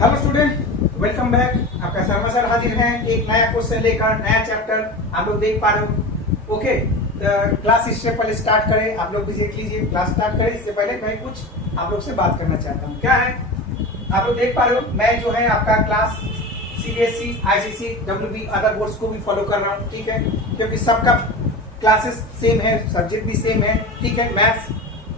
Hello student, welcome back. आपका Sharma sir हाजिर हैं एक नया क्वेश्चन लेकर, नया चैप्टर आप लोग देख पा रहे हो। ओके, क्लास इससे पहले स्टार्ट करें, आप लोग भी देख लीजिए। क्लास स्टार्ट करें इससे पहले मैं कुछ आप लोग से बात करना चाहता हूँ। क्या है, आप लोग देख पा रहे हो, मैं जो है आपका class CBSE, ICSE, WB other boards को भी फॉलो कर रहा हूँ। ठीक है, क्योंकि सबका क्लासेस सेम है, सब्जेक्ट भी सेम है। ठीक है, मैथ्स,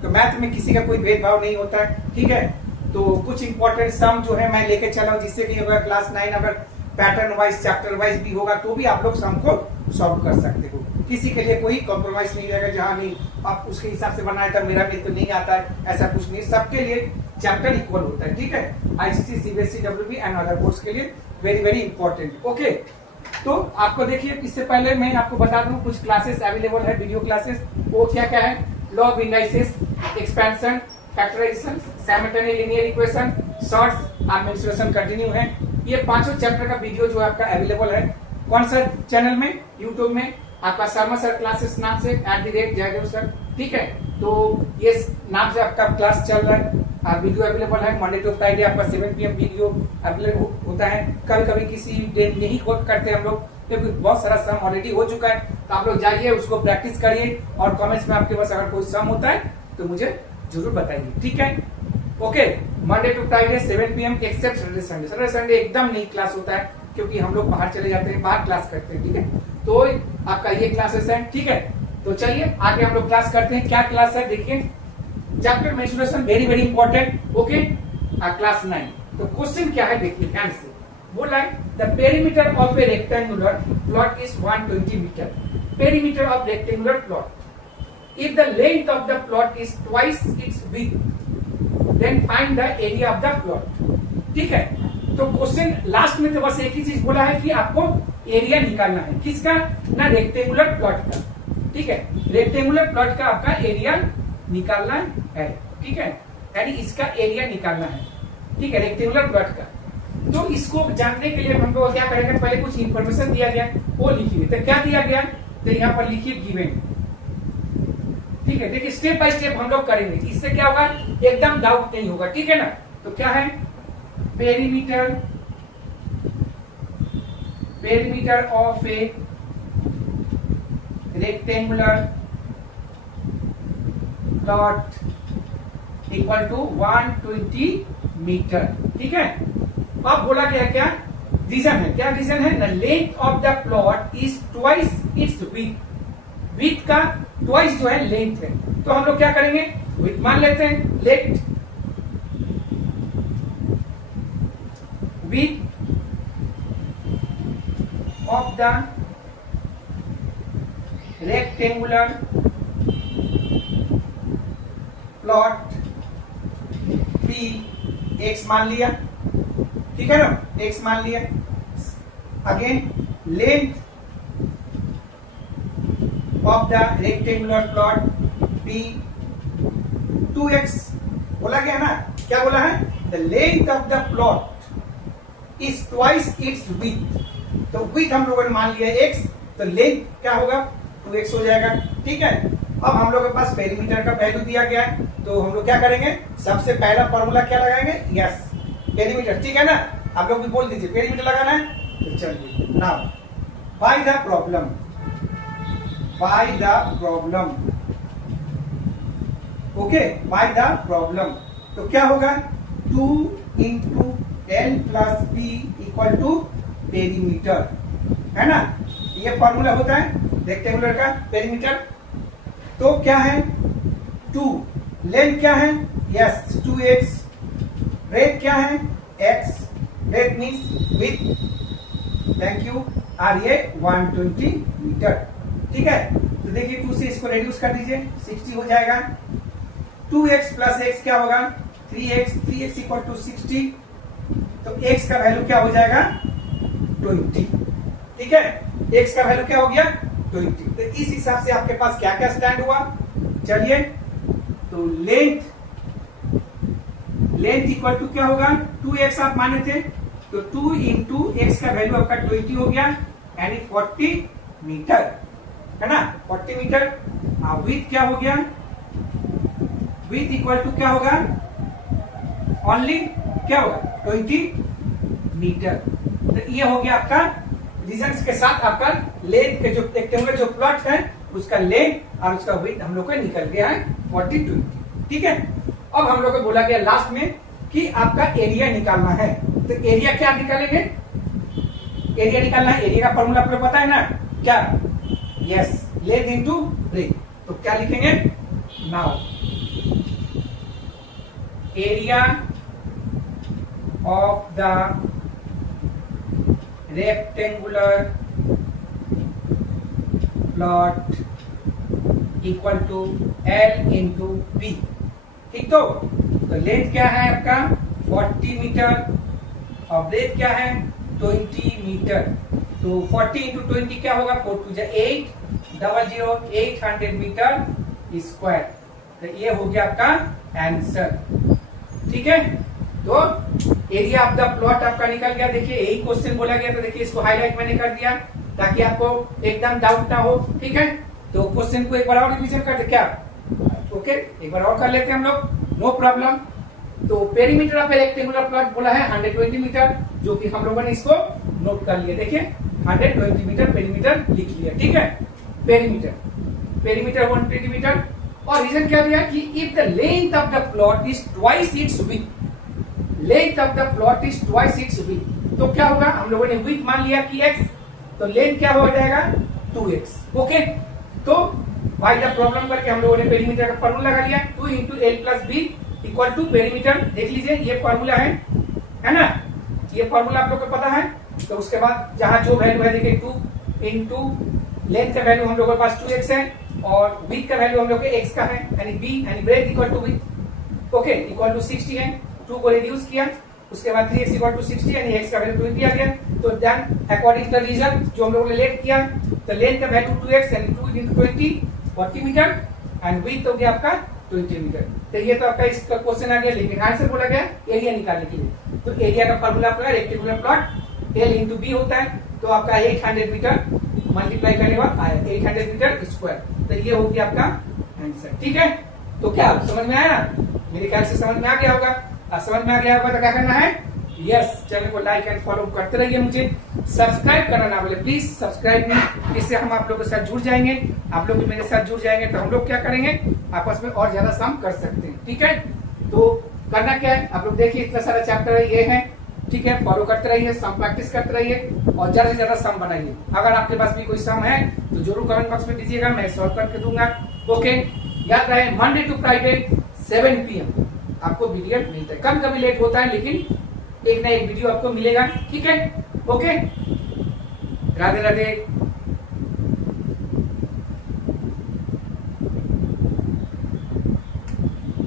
तो मैथ में किसी का कोई भेदभाव नहीं होता है। ठीक है, तो कुछ इंपॉर्टेंट सम जो है मैं लेके चला हूं, जिससे कि अगर क्लास 9 अगर पैटर्न वाइज, चैप्टर वाइज भी होगा तो भी आप लोग सम को सॉल्व कर सकते हो। किसी के लिए कोई कॉम्प्रोमाइज नहीं रहेगा, जहां नहीं आप उसके हिसाब से बनाया था, मेरा भी तो नहीं आता है, ऐसा कुछ नहीं। सबके लिए चैप्टर इक्वल होता है। ठीक है, ICSE, CBSE, WB and other boards के लिए वेरी वेरी इंपॉर्टेंट। ओके, तो आपको देखिए, इससे पहले मैं आपको बता दूं कुछ क्लासेस अवेलेबल है, वीडियो क्लासेस। वो क्या क्या है, law of indices, expansion, factorisation, symmetrical linear equation, shorts और मेंसुरेशन कंटिन्यू है। ये पांचों चैप्टर का वीडियो जो आपका अवेलेबल है। कौन सा चैनल में? यूट्यूब में आपका शर्मा सर क्लासेस नाम से @जयदेव सर। ठीक है, तो ये नाम से आपका क्लास चल रहा है और वीडियो अवेलेबल है। मंडे टू फ्राइडे आपका 7 PM वीडियो अवेलेबल होता है। कभी कभी किसी डे नहीं करते हम लोग, क्योंकि बहुत सारा सम ऑलरेडी हो चुका है। तो आप लोग जाइए, उसको प्रैक्टिस करिए और कमेंट्स में आपके पास अगर कोई सम होता है तो मुझे जरूर बताइए। ठीक है, okay. Monday to Friday 7 PM except Saturday Sunday. Saturday Sunday एकदम नहीं क्लास होता है, क्योंकि हम लोग बाहर चले जाते हैं, बाहर क्लास करते हैं। ठीक है, तो आपका ये क्लासेस है। ठीक है, तो चलिए आगे हम लोग क्लास करते हैं। क्या क्लास है देखिए, chapter mensuration, very very important. Okay, class 9। तो क्वेश्चन क्या है देखिए ध्यान से। बोला है the perimeter of a rectangular plot is 120 metre. Perimeter of rectangular plot, if the length of the plot is twice its width, then find the area of the plot। ठीक है, तो क्वेश्चन लास्ट में तो बस एक ही चीज बोला है कि आपको एरिया निकालना है। किसका? ना रेक्टेंगुलर प्लॉट का। ठीक है, रेक्टेंगुलर प्लॉट का आपका एरिया निकालना है। ठीक है, यानी इसका एरिया निकालना है। ठीक है, रेक्टेंगुलर प्लॉट का। तो इसको जानने के लिए हमको क्या करेंगे, पहले कुछ इंफॉर्मेशन दिया गया वो लिखिए। तो क्या दिया गया, तो यहाँ पर लिखिए गिवन। ठीक है, देखिए स्टेप बाय स्टेप हम लोग करेंगे, इससे क्या होगा, एकदम डाउट नहीं होगा। ठीक है ना, तो क्या है, perimeter of a rectangular plot equal to 120 metre. ठीक है, अब बोला गया क्या रीजन है, क्या रीजन है, the length of the plot is twice its width. Width का ट्वाइस जो है लेंथ है। तो हम लोग क्या करेंगे, विड्थ मान लेते हैं। Let width of the rectangular plot be x मान लिया। ठीक है ना, एक्स मान लिया। Again length of the rectangular plot P 2x बोला गया ना, क्या बोला है, the length of the plot is twice its width। तो width हम लोगों ने मान लिया x, तो length क्या होगा, 2x हो जाएगा। ठीक है, अब हम लोग के पास पेरीमीटर का वैल्यू दिया गया है, तो हम लोग क्या करेंगे, सबसे पहला फॉर्मूला क्या लगाएंगे, यस पेरीमीटर। ठीक है ना, आप लोग भी बोल दीजिए पेरीमीटर लगाना है। तो चलिए now by the problem, by the problem। Okay, by the problem तो क्या होगा, 2 into L plus B equal to perimeter, है ना। ये फॉर्मूला होता है रेक्टेंगुलर का पेरीमीटर। तो क्या है, 2 लेंथ क्या है, यस 2x, ब्रेथ क्या है, x, breadth means width, thank you, और ये 120 मीटर। ठीक है, तो देखिए 2 से इसको रेड्यूस कर दीजिए, 60 हो जाएगा। 2x प्लस x क्या होगा, 3x, 3x इक्वल टू 60। तो x का वैल्यू क्या हो जाएगा, 20। ठीक है, x का वैल्यू क्या हो गया, 20। तो इस हिसाब से आपके पास क्या क्या स्टैंड हुआ, चलिए। तो लेंथ इक्वल टू क्या होगा, 2x आप माने थे, तो 2 इंटू x का वैल्यू आपका 20 हो गया, यानी 40 मीटर, है ना, 40 मीटर। विड्थ क्या हो गया, विथ इक्वल टू क्या होगा, ओनली क्या होगा 20 मीटर। तो ये हो गया आपका रीजंस के साथ आपका लेंथ के जो रेक्टेंगुलर जो प्लॉट है उसका लेंथ और उसका विड्थ हम लोग को निकल गया है 40 20। ठीक है, अब हम लोग को बोला गया लास्ट में कि आपका एरिया निकालना है। तो एरिया क्या निकालेंगे, एरिया निकालना है, एरिया का फॉर्मूला आपको पता है ना क्या, यस, लेंथ इनटू ब्रेथ। तो क्या लिखेंगे, now area of the rectangular plot equal to L into B. ठीक, तो लेंथ क्या है आपका 40 मीटर और ब्रेथ क्या है 20 मीटर। तो 40 इंटू 20 क्या होगा, 4 2 800 800 मीटर स्क्वायर। तो ये हो गया आपका आंसर। ठीक है, तो एरिया ऑफ द प्लॉट आपका निकल गया। देखिए यही क्वेश्चन बोला गया, तो देखिए इसको हाईलाइट मैंने कर दिया ताकि आपको एकदम डाउट ना हो। ठीक है, तो क्वेश्चन को एक बार और रिवीजन कर दे क्या, ओके, एक बार और कर लेते हैं हम लोग, नो प्रॉब्लम। तो पेरीमीटर ऑफ रेक्टेंगुलर प्लॉट बोला है 120 मीटर, जो कि हम लोगों ने इसको नोट कर लिया। देखिए 120 मीटर पेरीमीटर लिख लिया। ठीक है, पेरीमीटर 120 मीटर। और रीजन क्या दिया कि if the length of the plot is twice its width, length of the plot is twice its width, तो क्या होगा, हम लोगों ने विड्थ मान लिया कि x, तो लेंथ क्या हो जाएगा 2x। ओके, तो बाय द प्रॉब्लम करके हम लोगों ने पेरीमीटर का फॉर्मूला लगा लिया, 2 into L plus B equal to perimeter. देख लीजिए ये फॉर्मूला है ना, ये फॉर्मूला आप लोग को पता है। तो उसके बाद जहां जो वैल्यू है देखिए 2 इंटू लेंथ का वैल्यू हम लोगों के पास 2x है और विड्थ का वैल्यू हम लोग के x का है, यानी b यानी breadth equal to width, okay, equal to 60 है। 2 को रिड्यूस किया, उसके बाद 3x इक्वल टू 60 यानी x का वैल्यू 20 आ गया। तो then according to the reason जो हम लोगों ने लेट किया, तो लेंथ का वैल्यू 2x यानी 2 इंटू 20 40 मीटर एंड विड्थ हो गया आपका 20 मीटर। तो ये तो आपका इसका क्वेश्चन आ गया, लेकिन आंसर बोला गया एरिया निकालने के लिए। तो एरिया का फॉर्मूला आपका rectangular plot L into B होता है, तो आपका 800 मीटर मल्टीप्लाई करने के बाद आया 800 मीटर स्क्वायर। तो ये हो गया आपका आंसर। ठीक है, तो क्या समझ में आया, मेरे ख्याल से समझ में आ गया होगा। समझ में आ गया होगा तो क्या करना है, यस, चैनल को लाइक एंड फॉलो करते रहिए, मुझे सब्सक्राइब करना ना बोले, प्लीज सब्सक्राइब में, इससे हम आप लोगों के साथ जुड़ जाएंगे, आप लोग भी मेरे साथ जुड़ जाएंगे, तो हम लोग क्या करेंगे आपस में और ज्यादा सम कर सकते हैं। ठीक है, तो करना क्या है, आप लोग देखिए इतना सारा चैप्टर है, ये है, ठीक है, फॉलो करते रहिए, सम प्रैक्टिस करते रहिए और ज्यादा से ज्यादा सम बनाइए। अगर आपके पास भी कोई सम है तो जरूर कमेंट बॉक्स में दीजिएगा, मैं सॉल्व करके दूंगा। ओके, याद रहे मंडे टू फ्राइडे 7 PM आपको वीडियो मिलता है, कभी कभी लेट होता है लेकिन एक ना एक वीडियो आपको मिलेगा। ठीक है, ओके, राधे राधे।